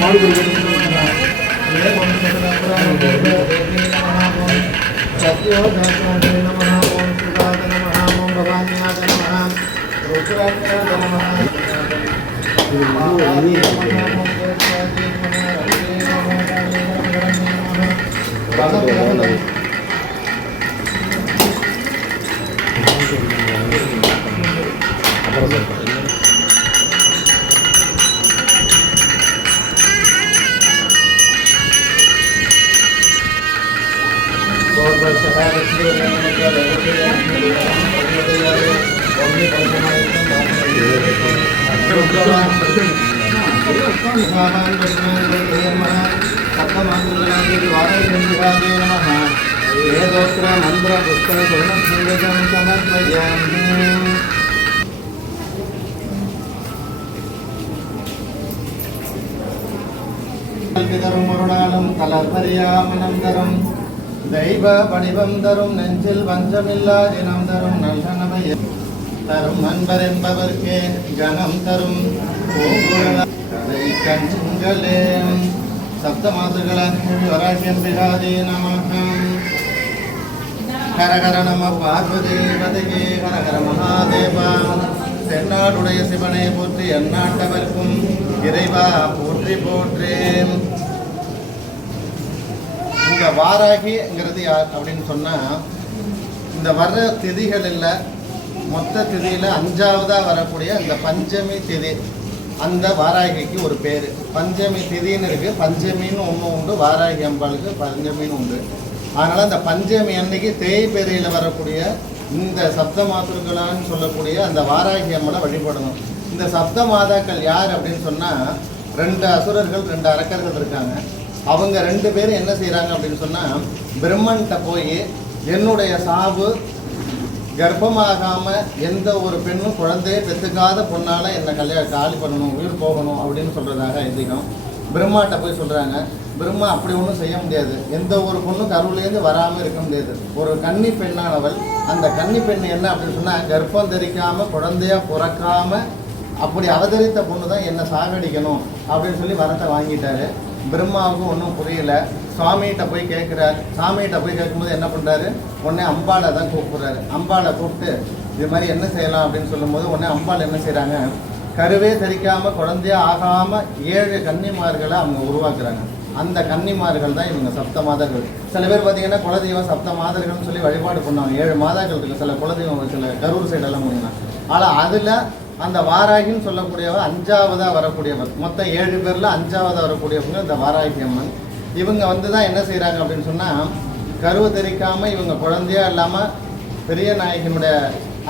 ಮಾಡಿದ್ರು Thank you. स्वाहान् पश्चान्महान् सप्तमान्द्रवादे नमः वेदोत्रमन्त्रपुस्तकवर्णसङ्गतं समर्पयामि கல்விதரும் அருளாலும் கலர்பரியாமனம் தரும் தெய்வ வடிவம் தரும் நெஞ்சில் வஞ்சமில்லா தினம் தரும் நல்லனவை தரும் நண்பர் என்பவர்க்கே கணம் தரும். கதை கஞ்சுங்களே சப்த மாசுகளாகியம் பிராதே நமகம் ஹரஹர நம பார்வதி பதகே ஹரஹர மகாதேவா. தென்னாடுடைய சிவனை போற்றி எந்நாட்டவர்க்கும் இறைவா போற்றி போற்றேன். இந்த வாராகிங்கிறது யார் அப்படின்னு சொன்னா இந்த வர்ற திதிகளில் மொத்த திதியில அஞ்சாவதா வரக்கூடிய இந்த பஞ்சமி திதி. அந்த வாராகிக்கு ஒரு பேர். பஞ்சமி திதின்னு இருக்கு. பஞ்சமின்னு ஒன்று உண்டு. வாராகி அம்பாளுக்கு பஞ்சமின்னு உண்டு. அதனால் அந்த பஞ்சமி அன்னைக்கு தேய்பெரியில வரக்கூடிய இந்த சப்த மாதர்களான்னு சொல்லக்கூடிய அந்த வாராகி அம்மனை வழிபடணும். இந்த சப்த மாதாக்கள் யார் அப்படின்னு சொன்னால் ரெண்டு அசுரர்கள் ரெண்டு அரக்கர்கள் இருக்காங்க. அவங்க ரெண்டு பேரும் என்ன செய்கிறாங்க அப்படின்னு சொன்னால் பிரம்மன்கிட்ட போய் என்னுடைய சாவு கர்ப்பமாகாம எந்த ஒரு பெண்ணும் குழந்தையே பெற்றுக்காத பொண்ணால என்னை கல்யாணம் காலி பண்ணணும் உயிர் போகணும் அப்படின்னு சொல்றதாக ஐதீகம். பிரம்மாட்ட போய் சொல்றாங்க. பிரம்மா அப்படி ஒன்றும் செய்ய முடியாது. எந்த ஒரு பொண்ணும் கருவிலேருந்து வராமல் இருக்க முடியாது. ஒரு கன்னி பெண்ணானவள் அந்த கன்னி பெண் என்ன அப்படின்னு சொன்னால் கர்ப்பம் தரிக்காம குழந்தையா பிறக்காம அப்படி அவதரித்த பொண்ணு தான் என்னை சாகடிக்கணும் அப்படின்னு சொல்லி வரத்தை வாங்கிட்டாரு. பிரம்மாவுக்கு ஒன்றும் புரியல. சுவாமிகிட்ட போய் கேட்குறாரு. சாமிகிட்ட போய் கேட்கும்போது என்ன பண்ணுறாரு உடனே அம்பாளை தான் கூப்பிட்றாரு. அம்பாளை கூப்பிட்டு இது மாதிரி என்ன செய்யலாம் அப்படின்னு சொல்லும்போது உடனே அம்பாள் என்ன செய்கிறாங்க கருவே தெரிக்காமல் குழந்தையா ஆகாமல் ஏழு கன்னிமார்களை அவங்க உருவாக்குறாங்க. அந்த கன்னிமார்கள் தான் இவங்க சப்த மாதர்கள். சில பேர் பார்த்தீங்கன்னா குலதெய்வம் சப்த மாதர்கள்னு சொல்லி வழிபாடு பண்ணுவாங்க. ஏழு மாதாக்கள் இருக்குது சில குலதெய்வம் சில கரூர் சைடெல்லாம் போனீங்கன்னா. ஆனால் அதில் அந்த வாராகின்னு சொல்லக்கூடியவ அஞ்சாவதா வரக்கூடியவர். மொத்தம் ஏழு பேர்ல அஞ்சாவதா வரக்கூடியவங்க இந்த வாராகி அம்மன். இவங்க வந்து தான் என்ன செய்கிறாங்க அப்படின்னு சொன்னா கருவு தெரிக்காம இவங்க குழந்தையா இல்லாம பெரிய நாயகனுடைய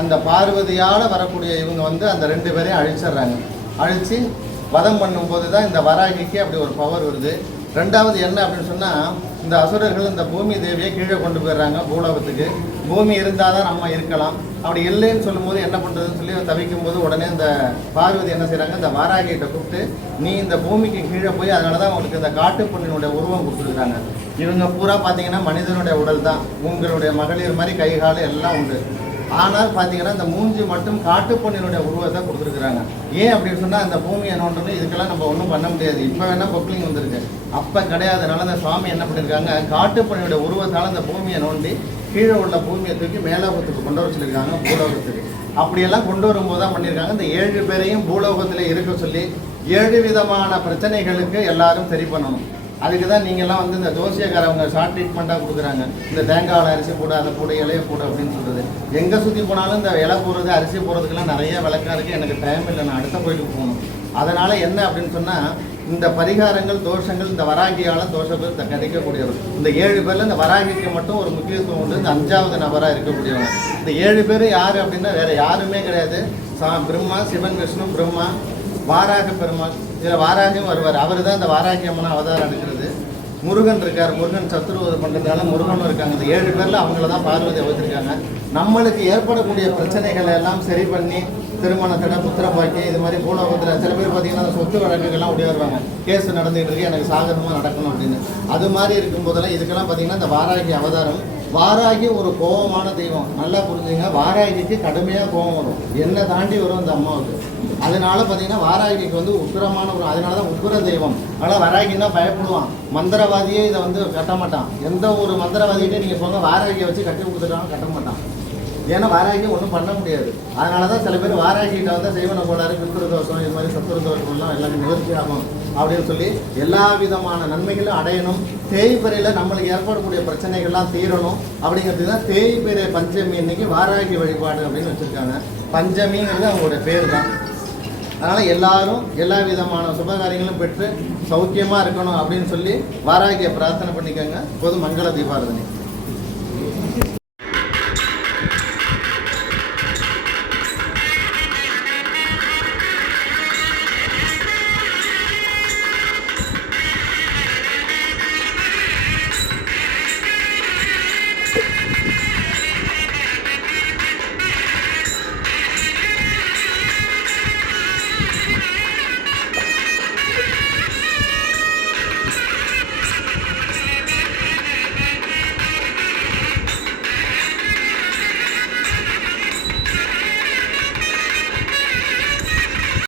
அந்த பார்வதியால வரக்கூடிய இவங்க வந்து அந்த ரெண்டு பேரையும் அழிச்சிடுறாங்க. அழிச்சு வதம் பண்ணும்போது தான் இந்த வராகிக்கு அப்படி ஒரு பவர் வருது. ரெண்டாவது என்ன அப்படின்னு சொன்னா இந்த அசுரர்கள் இந்த பூமி தேவியை கீழே கொண்டு போயிடுறாங்க பூலோகத்துக்கு. பூமி இருந்தால் தான் நம்ம இருக்கலாம். அப்படி இல்லைன்னு சொல்லும்போது என்ன பண்ணுறதுன்னு சொல்லி தவிக்கும் போது உடனே இந்த பார்வதி என்ன செய்கிறாங்க இந்த வாராகிட்ட கூப்பிட்டு நீ இந்த பூமிக்கு கீழே போய் அதனால தான் உங்களுக்கு இந்த காட்டு பொண்ணினுடைய உருவம் கொடுத்துருக்காங்க. இவங்க பூரா பார்த்தீங்கன்னா மனிதனுடைய உடல் தான். உங்களுடைய மகளிர் மாதிரி கை கால் எல்லாம் உண்டு. ஆனால் பார்த்தீங்கன்னா இந்த மூஞ்சி மட்டும் காட்டுப்பண்ணினுடைய உருவத்தை கொடுத்துருக்குறாங்க. ஏன் அப்படின்னு சொன்னால் அந்த பூமியை நோண்டணும் இதுக்கெல்லாம் நம்ம ஒன்றும் பண்ண முடியாது. இப்போ வேணால் பொக்லிங் வந்திருக்கு. அப்போ கிடையாதுனால அந்த சுவாமி என்ன பண்ணியிருக்காங்க காட்டு உருவத்தால் அந்த பூமியை நோண்டி கீழே உள்ள பூமியை தூக்கி மேலோகத்துக்கு கொண்டு வர சொல்லியிருக்காங்க பூலோகத்துக்கு. அப்படியெல்லாம் கொண்டு வரும்போது தான் பண்ணியிருக்காங்க. இந்த ஏழு பேரையும் பூலோகத்தில் இருக்க சொல்லி ஏழு விதமான பிரச்சனைகளுக்கு எல்லாரும் சரி பண்ணணும். அதுக்கு தான் நீங்கள்லாம் வந்து இந்த தோசைக்காரவங்க ஷார்ட் ட்ரீட்மெண்ட்டாக கொடுக்குறாங்க. இந்த தேங்காய் அரிசி போட அதை போட இலையை போட அப்படின்னு சொல்கிறது எங்கே சுற்றி போனாலும் இந்த இலை போடுறது அரிசி போடுறதுக்கெல்லாம் நிறைய விளக்கா இருக்குது எனக்கு டைம் இல்லை நான் அடுத்த கோயிலுக்கு போகணும். அதனால் என்ன அப்படின்னு சொன்னால் இந்த பரிகாரங்கள் தோஷங்கள் இந்த வராகியால் தோஷங்கள் கிடைக்கக்கூடியவர். இந்த ஏழு பேரில் இந்த வராகிக்கு மட்டும் ஒரு முக்கியத்துவம் உண்டு. இந்த அஞ்சாவது நபராக இருக்கக்கூடியவங்க. இந்த ஏழு பேர் யார் அப்படின்னா வேறு யாருமே கிடையாது. சா பிரம்மா சிவன் விஷ்ணு பிரம்மா வாராக பெருமாள். இதில் வாராகியும் வருவார். அவர் தான் இந்த வாராகி அவதாரம் எடுக்கிறது. முருகன் இருக்கார் முருகன் சத்துருவது பண்ணுறதால முருகனும் இருக்காங்க. இந்த ஏழு பேரில் அவங்கள தான் பார்வதி வச்சிருக்காங்க நம்மளுக்கு ஏற்படக்கூடிய பிரச்சனைகளை எல்லாம் சரி பண்ணி திருமண தடை புத்திர பாக்கியம் இது மாதிரி பூலோகத்தில் சில பேர் பார்த்தீங்கன்னா அந்த சொத்து வழக்குகள்லாம் ஒடி வருவாங்க. கேஸ் நடந்துகிட்டு இருக்கு எனக்கு சாதகமாக நடக்கணும் அப்படின்னு. அது மாதிரி இருக்கும்போதெல்லாம் இதுக்கெல்லாம் பார்த்தீங்கன்னா இந்த வாராகி அவதாரம் வாராகி ஒரு கோபமான தெய்வம். நல்லா புரிஞ்சுங்க வாராகிக்கு கடுமையாக கோபம் வரும். என்ன தாண்டி வரும் அந்த அம்மாவுக்கு. அதனால பார்த்தீங்கன்னா வாராகிக்கு வந்து உக்கிரமான ஒரு அதனால தான் உக்கிர தெய்வம். அதனால் வராகின்னா பயப்படுவான். மந்திரவாதியே இதை வந்து கட்ட மாட்டான். எந்த ஒரு மந்திரவாதிகிட்டே நீங்கள் போங்க வாராகியை வச்சு கட்டி கொடுத்துட்டாலும் கட்ட மாட்டான். ஏன்னா வாராகி ஒன்றும் பண்ண முடியாது. அதனால தான் சில பேர் வாராகிட்ட வந்து செய்வன கோளாறு பித்ரு தோஷம் இது மாதிரி சத்துரு தோஷம்லாம் எல்லாமே நிவர்த்தி ஆகும் அப்படின்னு சொல்லி எல்லா விதமான நன்மைகளும் அடையணும். தேய்பிறையில் நம்மளுக்கு ஏற்படக்கூடிய பிரச்சனைகள்லாம் தீரணும். அப்படிங்கிறது தான் தேய்பிறை பஞ்சமி இன்னைக்கு வாராகி வழிபாடு அப்படின்னு வச்சுருக்காங்க. பஞ்சமிங்கிறது அவங்களுடைய பேர் தான் அதனால் எல்லாரும் எல்லா விதமான சுபகாரியங்களும் பெற்று சௌக்கியமாக இருக்கணும் அப்படின்னு சொல்லி வாராகிய பிரார்த்தனை பண்ணிக்கோங்க. பொது மங்கள தீபாரதனை.